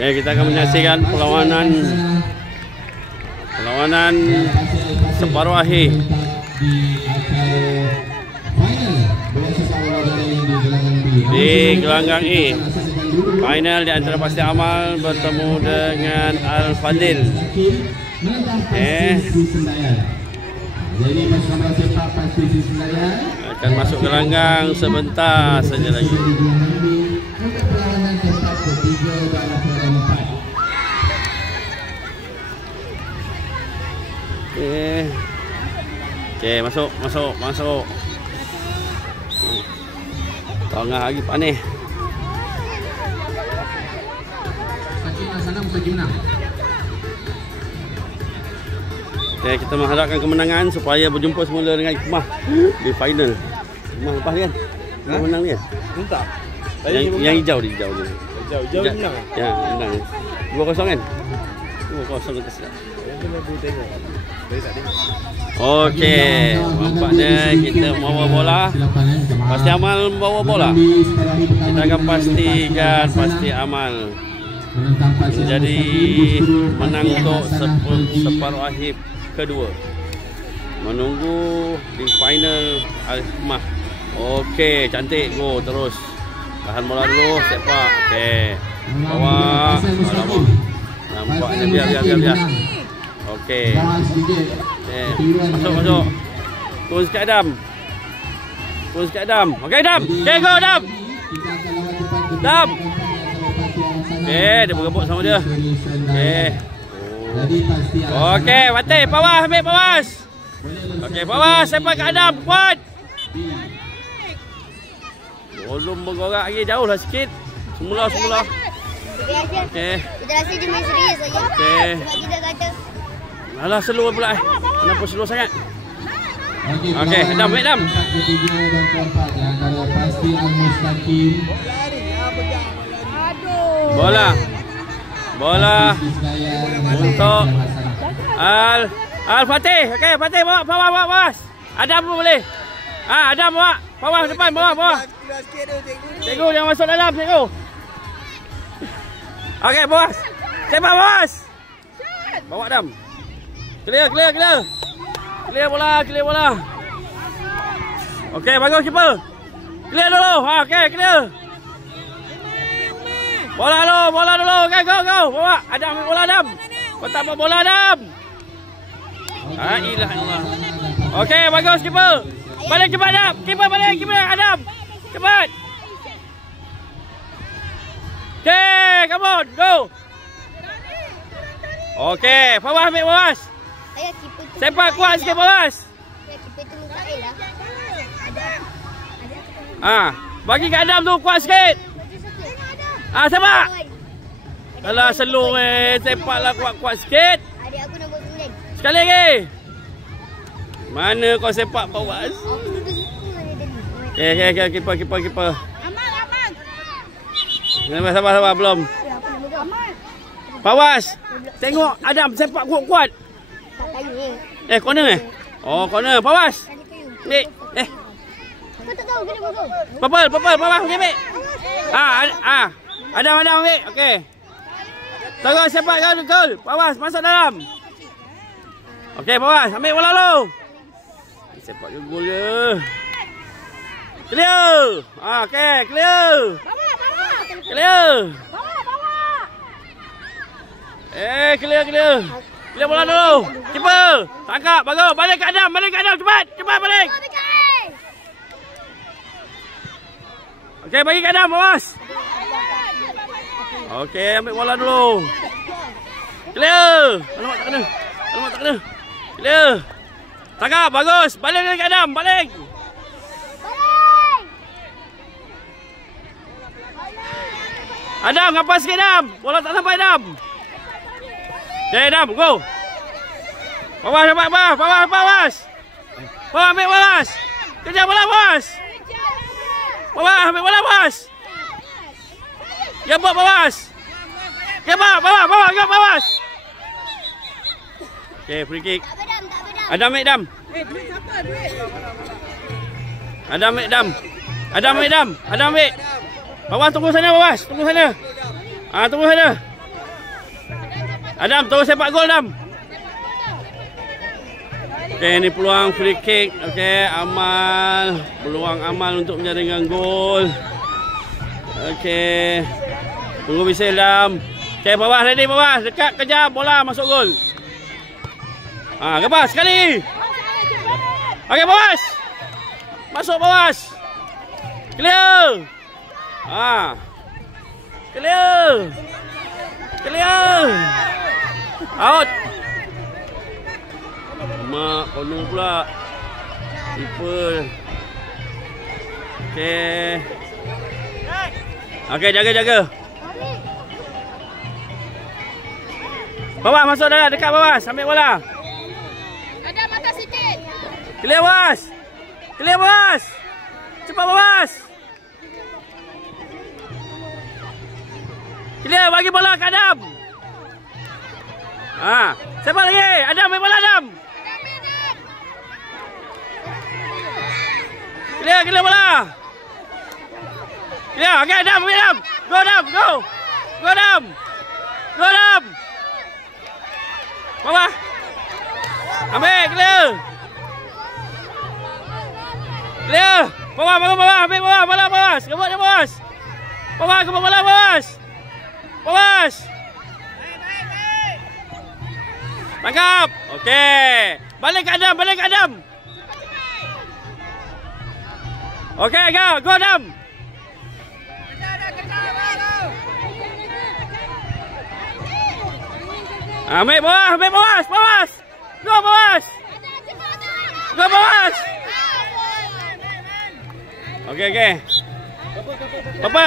Okay, kita akan menyaksikan perlawanan separuh akhir di gelanggang E. Final di antara Pasti Amal bertemu dengan Al-Fadil. Akan masuk gelanggang sebentar saja lagi. Okey, masuk. Tengah lagi panih. Okay, kita mengharapkan kemenangan supaya berjumpa semula dengan Hikmah di final. Hikmah lepas kan? Hikmah menang kan? Entah. Yang hijau dia. Hijau menang. Ya, menang. 2-0 kan? 2-0 kita silap. Okey, nampaknya kita membawa bola. Pasti Amal membawa bola. Kita akan pastikan Pasti Amal menjadi menang untuk separuh akhir kedua. Menunggu di final Al-Hikmah. Okey, cantik go terus. Tahan bola dulu, sepak. Okey. Bawa. Nampaknya biar. Okey. Masuk. Turun sikit Adam. Okey Adam. Okey go Adam. Okey, dia berebut sama dia. Okey. Okey, Fatih, Pawas ambil Pawas. Okey, Pawas sepak ke Adam, kuat. Belum bergerak lagi, jauh lah sikit. Semula. Okey. Kita rasa dia main serius saja. Okey. Sebab kita kata alah slow pula. Kenapa slow sangat? Okey, Adam. Bola untuk Al-Fatih. Okey, Fatih bawa Pawas. Adam pun boleh. Adam bawa. Pawas depan, bawah. Cikgu jangan masuk dalam, cikgu. Okey, Pawas. Sepak Pawas. Bawa Adam. Clear. Clear bola. Okey, bagus keeper. Clear dulu. Okey, clear. Bola dulu. Okey, go. Bawa. Adam ambil bola, Adam. Kau tak bawa bola, Adam. Ilah. Okey, bagus keeper. Balik cepat, Adam. Keeper balik, Adam. Cepat. Okey, come on, go. Okey, Pawas ambil Pawas. Sepak kuat sikit Pawas. Keeper tu Mukail lah. Bagi kat Adam tu kuat sikit. Sepak. Alah slow sepaklah kuat sikit. Adik aku nombor 9. Sekali lagi. Mana kau sepak Pawas? Aku duduk situ tadi. Okey, keeper. Aman. Sabar belum. Pawas. Tengok Adam sepak kuat. Tak tanya. Corner Oh, corner. Pawas. Ambil. Aku tak tahu kena bawa. Purple. Pawas pergi ambil. Adam ambil. Okey. Terus sepak gol. Pawas masuk dalam. Okey, Pawas ambil bola lu. Sepak gol je. Clear. Okey, clear. Clear. Clear. Clear bola dulu. Keeper. Tangkap, bagus. Balik ke Adam. Cepat balik. Okey, bagi ke Adam, Pawas. Okey, ambil bola dulu. Clear. Alamak tak kena. Clear. Tangkap, bagus. Balik ke Adam, balik. Adam, ngapas sikit Adam. Bola tak sampai Adam. Okay, Adam, go. Pawas. Pawas ambil Pawas. Kejar bola Pawas. Pawas ambil bola Pawas. Ya buat Pawas. Okay, Pawas. Okay, free kick. Adam ambil Adam. Adam ambil. Pawas tunggu sana, Pawas. Tunggu sana. Adam, terus sepak gol, Adam. Okey, ini peluang free kick. Okey, Amal. Peluang Amal untuk menjaringkan gol. Okey. Tunggu bisel, Adam. Okey, bawah ready, bawah. Dekat kejar bola masuk gol. Rebas sekali. Okey, bawas. Masuk bawas. Clear. Clear. Clear. Out. Mak kono pula. Keeper. Okey. Okey, jaga. Bawah masuk dah, dekat bawah, ambil bola. Ada mata sikit. Clear bos. Clear bos. Cepat bos. Clear, bagi bola ke Adam. Siapa lagi? Adam, ambil bola Adam. Clear bola. Clear, okey Adam, ambil Adam. Go Adam, go. Go Adam. Go Adam. Bawah. Ambil, clear. Clear. Bawah, ambil bawah, bola bos. Kebut dia bos. Bawah, kebut bola bos. Bos. Tangkap. Okey. Balik ke Adam. Okey, go Adam. Ambil bawah, bos. Go bos. Okey. Apa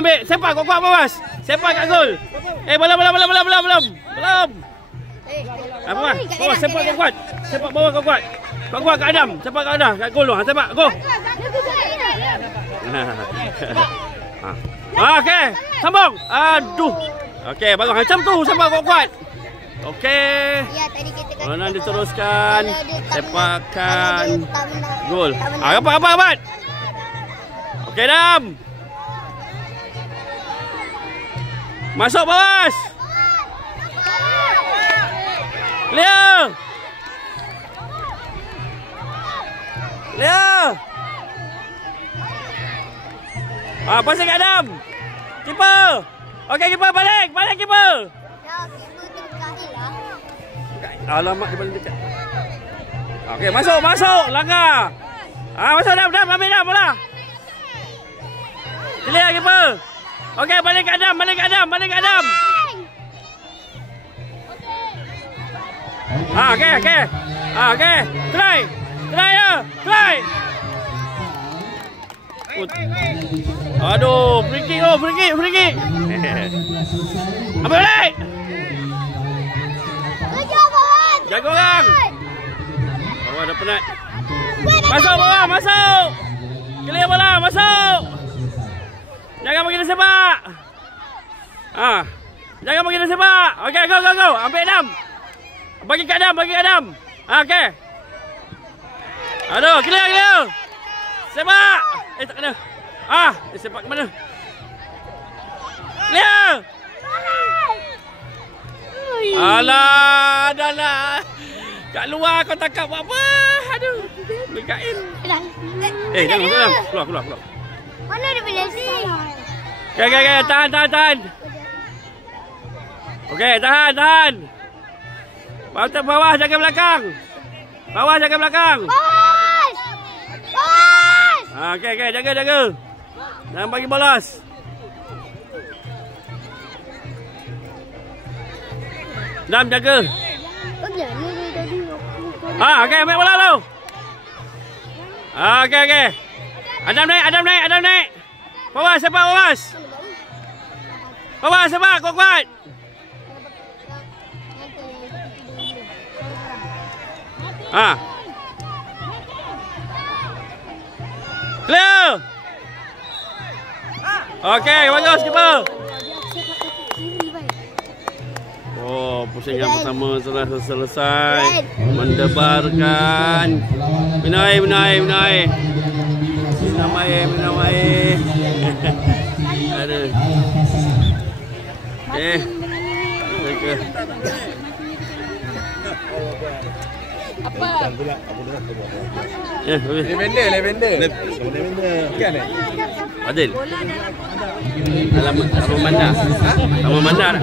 ambil? Sepak kuat bos. Sepak kat gol. Belum. Bawah sepak kuat. Sepak bawah kuat. Kuat kat Adam. Sepak kat Adam. Kat gol tu. Sepak. Go. Okey. Sambung. Aduh. Okey, bagus. Macam tu sepak kuat. Okey. Ya, tadi kita kata. Mana diteruskan. Sepakan. Gol. Rapat. Okey, Adam. Masuk bawah. Clear. Pasal kat Adam. Keeper. Okey, keeper balik keeper. Alamak, dia paling dekat. Okey, masuk. Langgar. Masuk Adam, ambil Adam bola. Clear keeper. Okey, balik ke Adam. Okey. Try. Aduh, free kick. Ambil balik. Jaga orang. Bawah dah penat. Masuk. Clear bola, masuk. Jangan bagi dia sepak. Jangan bagi dia sepak. Okey, go. Ambil Adam. Bagi kat Adam. Okey. Aduh, clear. Sepak. Tak kena. Sepak ke mana? Clear. Alah, dah lah. Kat luar kau tangkap buat apa? Aduh. Bekain. Jangan masuk dalam. Keluar. Mana dia boleh sih? Okey. Tahan. Okey, tahan. Bawah jaga belakang. Bos! Okey, jaga. Jangan bagi bolos. Dam jaga. Okey, ambil bola lu. Okey. Adam naik. Bawah sepak. Bawah sepak kuat. Clear. Okey, bagus keeper. Pusingan pertama telah selesai. Mendebarkan. Minum air. Aduh. Okay. Apa? Ya, habis. Lavender. Kan eh? Adil. Taman Bandar. Taman Bandar.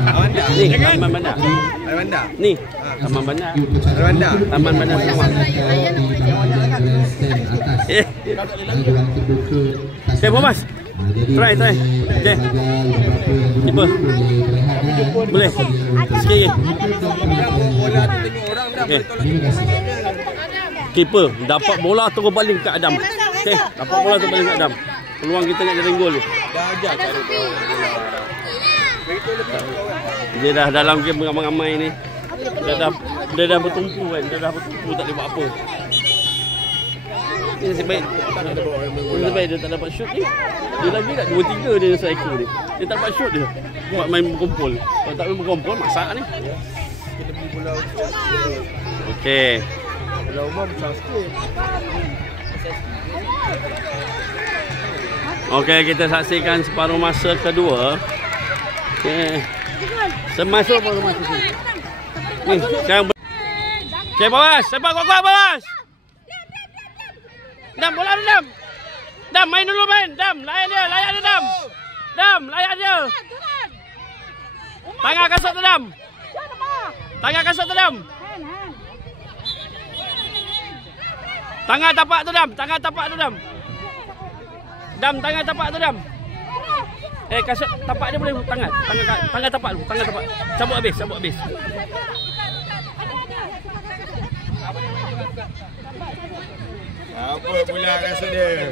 Ni, Taman Bandar. Lavender. Ni, Taman Bandar. Lavender. Taman Bandar Sarawak. Okay, Mas. Try. Okay. Tiba. Boleh. Sikit lagi. Bola tu tengok orang dah Okay. boleh tolak. Keeper dapat bola terus balik ke Adam. Okey, dapat bola terus balik ke Adam. Peluang kita nak jadi gol ni. Dah ajar cara bola. Dia dah dalam game ramai-ramai ni. Dia dah bertumpu kan. Dia dah bertumpu tak boleh buat apa. Ini nasib baik. Nasib baik dia tak dapat shoot ni. Dia lagi tak 2-3 dia striker ni. Dia tak dapat shoot dia. Buat main berkumpul. Kalau tak main berkumpul masak ni. Kita beli bola. Okey. Bola umum besar sikit. Okey, kita saksikan separuh masa kedua. Okey. Semasuk baru masuk sini. Ni, sekarang okey, Bawas. Sepak kuat-kuat, Bawas. Dam, bola ada, Dam. Dam, main dulu, main. Dam, layan dia, Dam. Dam, layan dia. Tangan kasut tu, Dam. Tangan kasut tu, Dam. Tangan tapak tu, Dam. Tangan tapak tu, Dam. Dam, tangan tapak tu, Dam. Kasut tapak dia boleh tangan. Tangan tapak tu, tangan tapak. Cabut habis. Apa pula kasut dia?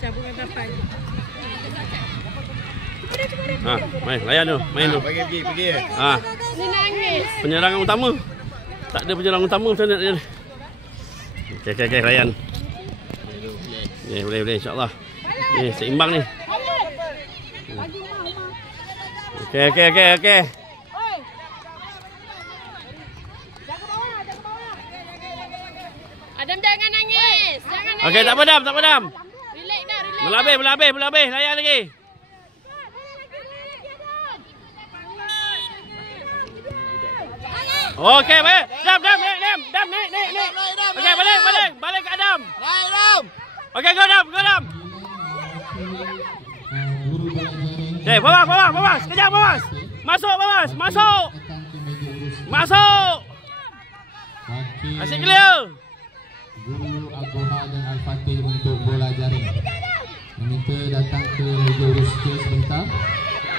Cabutkan tapak. Main, layan tu, main tu. Pergi. Ni nangis. Penyerangan utama. Tak ada penyerangan utama macam mana nak jadi. Okey, layan. Boleh insya-Allah. Seimbang ni. Okey. Adam jangan nangis. Okey, tak apa, Dam. Relax dah, relax. Belabeh, layan lagi. Okey, baik. Dam, naik. Okey, balik ke Adam. Naik Dam. Okey, go Dam. Okey, bawas. Kejap, bawas. Masuk. Asyik clear. Guru Al-Goha dan Al-Fatih untuk bola jaring. Meminta datang ke Liga Rusia sebentar.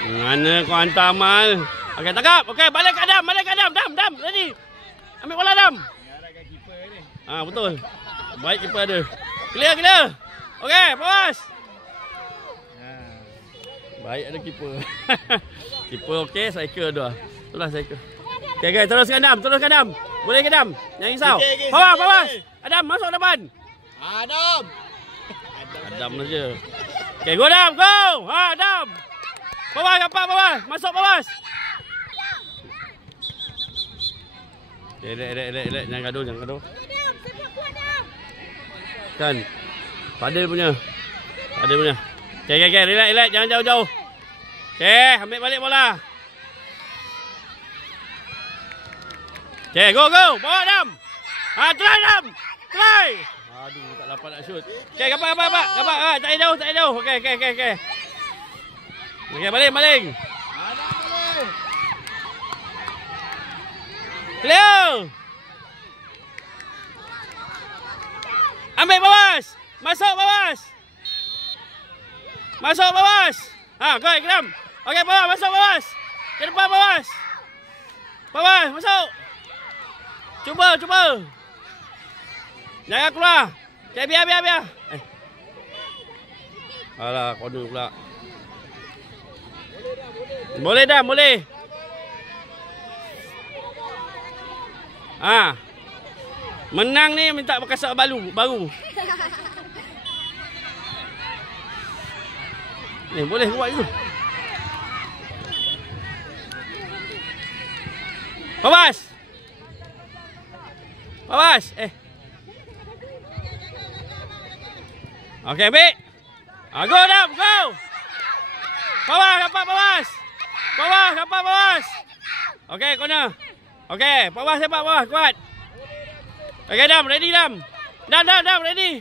Mana kau hantar Amal? Okey, tangkap. Okey, balik ke Adam. Dam. Ready. Ambil bola, Dam. Betul. Baik keeper ada. Clear. Okey, bawas. Baik ada keeper. Keeper okey, striker dua. Itulah striker. Okey, teruskan Dam. Boleh ke Dam? Jangan risau. Bawas. Adam masuk depan. Adam saja. Okey, go Dam, go. Adam. Bawas. Masuk bawas. Relax. Jangan gaduh. Kan. Padel punya. Okey, relax. Jangan jauh-jauh. Okey, ambil balik bola. Okey, go. Bawa Dam. Try Dam. Try. Aduh, tak dapat nak shoot. Okey, gapak. Tak jauh. Okey. Okey, baling. Clear. Ambil bawas. Masuk bawas. Go ke Dam. Okey, bawas. Masuk bawas. Ke depan bawas. Masuk. Cuba. Jangan keluar. Okay, biar. Alah, corner pula. Boleh Dam, boleh. Menang ni minta kasut baru. Ni boleh buat itu. Bawas. Okey, ambil. Go Dam, go. Bawah, rapat bawas. Okey, corner. Okey, bawah sepak bawah, kuat. Okey, Dam, ready Dam. Dam, ready.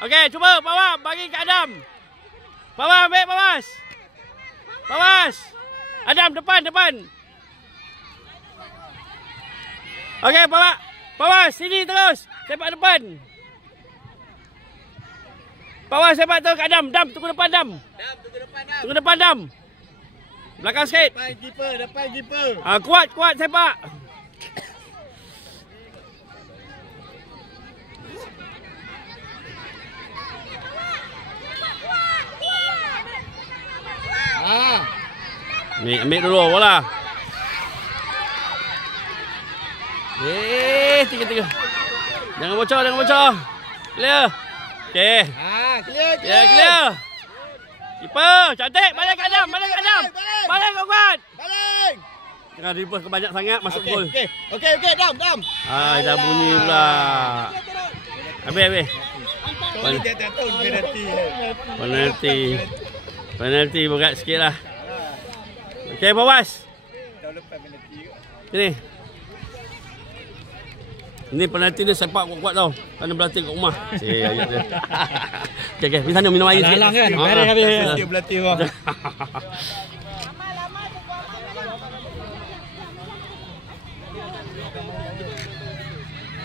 Okey, cuba bawah bagi ke Adam. Bawah ambil Bawas. Bawas. Adam depan. Okey, Bawas sini terus. Sepak depan. Bawas sepak terus ke Adam. Dam tunggu depan Dam. Tunggu depan Dam. Belakang sikit. Depan keeper. Kuat sepak. Ni ambil dulu bola. Tiga. Jangan bocor. Clear. Okey. Clear. Keeper, cantik. Balik ke Adam. Balik kuat. Balik. Jangan reverse kebanyak sangat masuk gol. Okey, Dam. Dah bunyi pula. Habis. Penalti berat sikit lah. Okey, Bawas. Sini. Ini penalti dia sepak kuat-kuat tau. Kena berlatih kat rumah. Ayat dia. Okey, pergi sana minum air sikit. Halang kan? Habis. Berlatih bang.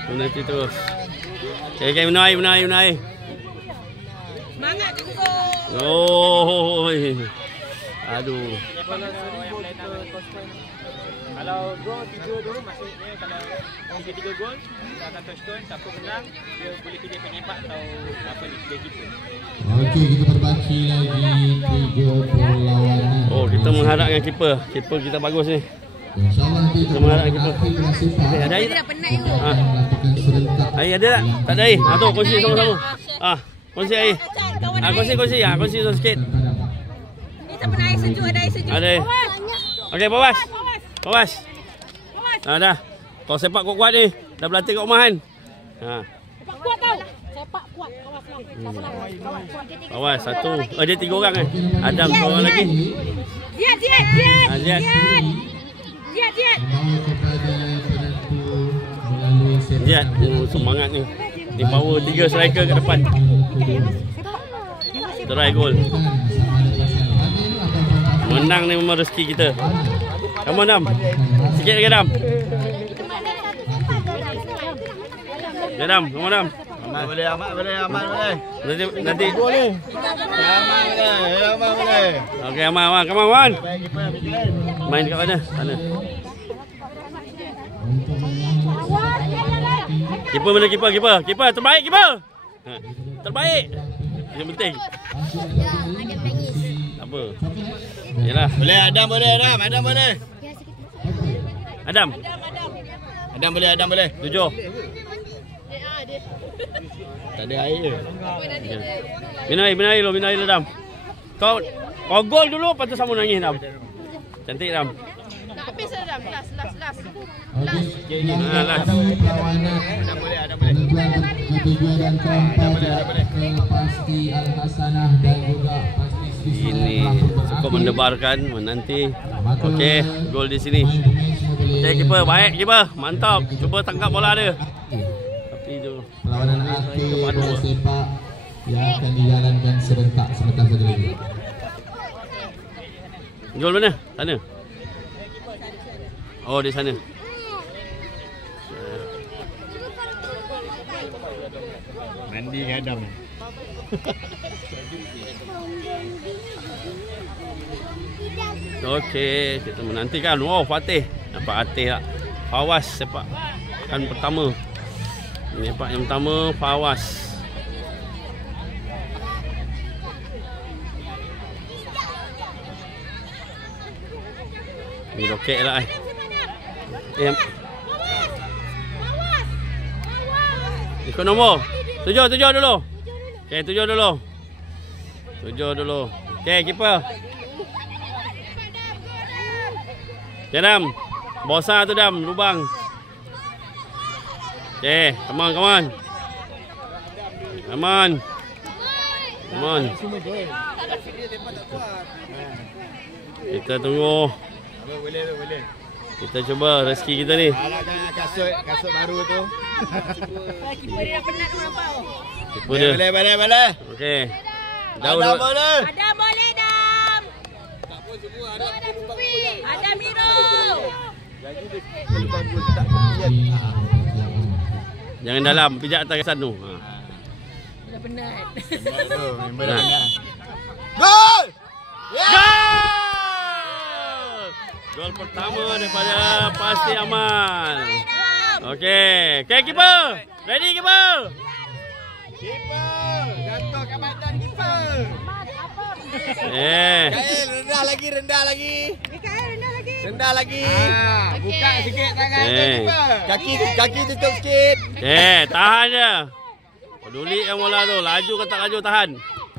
Penalti terus. Okey, minum air. Semangat juga. Oh. Aduh. Kalau draw 3 dulu maksudnya kalau 3 gol kita akan touchdown, siapa menang dia boleh pilih penyepak atau apa ni dia gitu. Okey, kita berbaki lagi 3 perlawanan. Oh, kita mengharapkan keeper. Keeper kita bagus ni. InsyaAllah Kita mengharapkan keeper. Ada air tak? Dah penat juga. melakukan serentak. Air ada tak? Tak ada air. Tu kongsi sama-sama. Kongsi air. Kongsi. Kongsi tu sikit. Ni tak pernah air sejuk, ada air sejuk. Ada air. Okey, Bawas. Dah. Kau sepak kuat-kuat ni. Dah berlatih kat rumah kan? Sepak kuat tau. Sepak kuat. Bawas satu. Dia 3 orang kan? Adam seorang lagi. Ziad. Membawa kepada penentu melalui sepak. Ziad. Semangat ni. Ni power 3 striker kat depan. Try gol. Menang ni memang rezeki kita. Come on, Dam. Sikit lagi, Dam. Ya, Dam. Come on, Dam. Aman boleh. Nanti. Aman boleh. Okey, aman. Come on. Main kat mana? Sana. Keeper mana keeper? Keeper terbaik keeper. Terbaik. Yang penting. Tak apa. Yalah. Boleh Adam boleh. Adam boleh. 7. Tak ada air. Minum air dulu, Dam. Kau gol dulu, lepas tu sama nangis, Dam. Cantik, Dam. Nak habis dah Dam. Last. Last. Perlawanan penentuan ketujuan dan keempat pasti Al-Hasanah dan juga pasti Swiss Ini cukup mendebarkan menanti. Okey, gol di sini. Okey, keeper baik keeper. Mantap. Cuba tangkap bola dia. Tapi tu perlawanan akhir bola sepak yang akan dijalankan serentak sebentar saja lagi. gol mana? Sana. Oh, di sana. Mandi dengan Adam. Okey, kita menantikan. Oh, Fatih. Nampak Fatih tak? Fawas sepak kan pertama. Ini sepak yang pertama, Fawas. Ini roket lah. Ikut nombor. 7 dulu. Okey, 7 dulu. Okey, keeper. Okay, Dam. Bosa tu, Dam. Lubang. Okay, come on. Kita tunggu. Boleh. Kita cuba rezeki kita ni. Harapkan kasut baru tu. Kiper dia dah penat tu nampak. Kiper dia. Boleh. Okey. Adam boleh. Adam boleh, Dam. Ada Pupi. Ada Miro. Jangan dalam, pijak atas kesan tu. Ha. Dah penat. Member dah penat. Gol! Gol! Gol pertama daripada Pasti Amal. Okey, keeper. Ready keeper? Kiper, jatuh kat badan kiper. Rendah lagi. Rendah lagi. Buka sikit tangan kiper. Kaki tutup sikit. Tahan je. Pedulikan bola tu. Laju ke tak laju, tahan.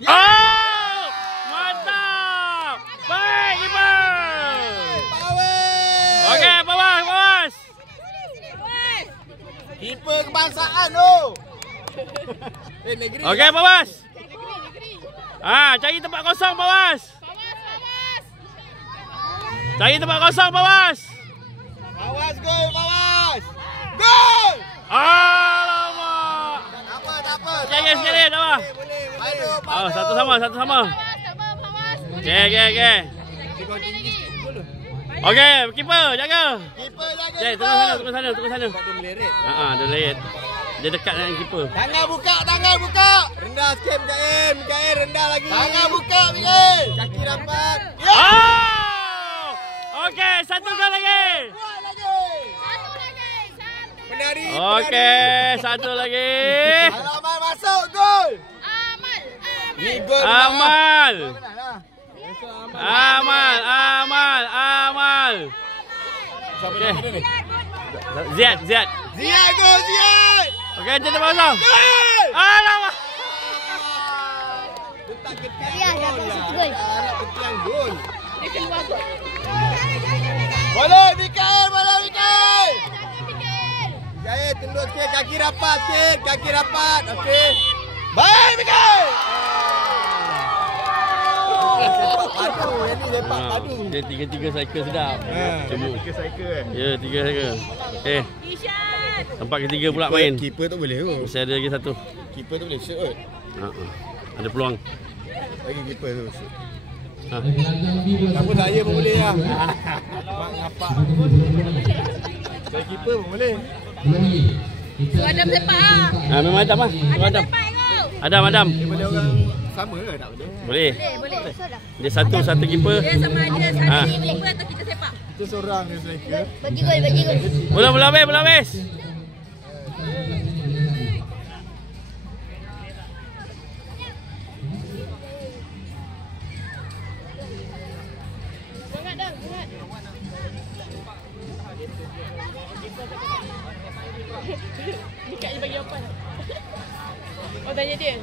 Oh! Mantap! Baik keeper. Okey, bawas. Kiper kebangsaan tu. Negeri. Okey, bawas. Cari tempat kosong, bawas. Cari tempat kosong, bawas. Bawas gol, bawas. Gol! Alamak. Tak apa. Sekali, dah bah. Boleh. Satu sama. Okey. Okey, keeper jaga. Kiper jaga. Tunggu sana. Dia meleret. Dia leit. Dia dekat dengan keeper. Tangan buka. Rendah sikit Mikael, rendah lagi. Tangan buka Mikael. Kaki rapat. Oh! Okey, satu gol lagi. Buat lagi. Penari. Okey, satu lagi. Alamak masuk gol. Ni gol. Amal. Okey. Ziad. Ziad gol. Okey, dia tempat kosong. Gol. Alamak. Letak ketiang gol. Harap ketiang gol. Dia keluar gol. Boleh Mikael. Jaya tunduk sikit, kaki rapat. Okey. Baik Mikael. Sepak padu. Dia tiga cycle sedap. Cuma 3 cycle. Ya, 3 cycle. Okey. Ishan. Tempat ketiga pula main. Keeper tu boleh kot. Masih ada lagi satu. Keeper tu boleh shoot kot. Ada peluang. Bagi keeper tu shoot. Apa Apa saya pun boleh lah. Mak ngapak. Saya keeper pun boleh. Adam sepak. Memang Adam lah. Adam. Sepak kau. Adam. Dia boleh orang sama ke tak boleh? Boleh. Dia satu keeper. Dia sama ada satu keeper atau kita sepak. Kita seorang dia striker. Bagi gol. Bola habis. Dekat bagi apa? Tanya dia.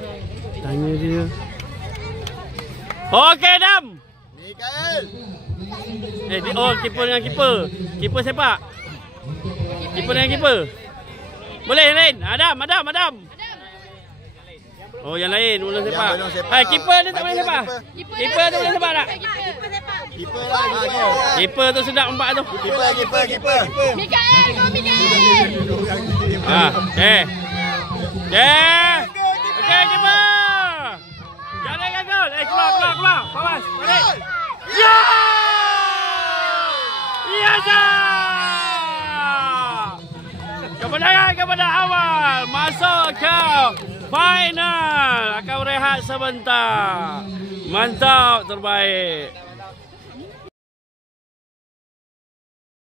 Okey, Adam. Mikael. Keeper dengan keeper. Keeper sepak. Keeper dengan keeper. Boleh yang lain. Adam. Oh, yang lain belum sepak. belum sepak. Keeper dia tak boleh sepak. Keeper tu boleh sepak tak? Keeper lah. Keeper tu sedap empat tu. Keeper. Mikael. Okey, keeper. Jangan gagal. Keluar. Bawas. Balik. Ya! Kemenangan kepada Amal. Masuk ke final. Akan rehat sebentar. Mantap, terbaik.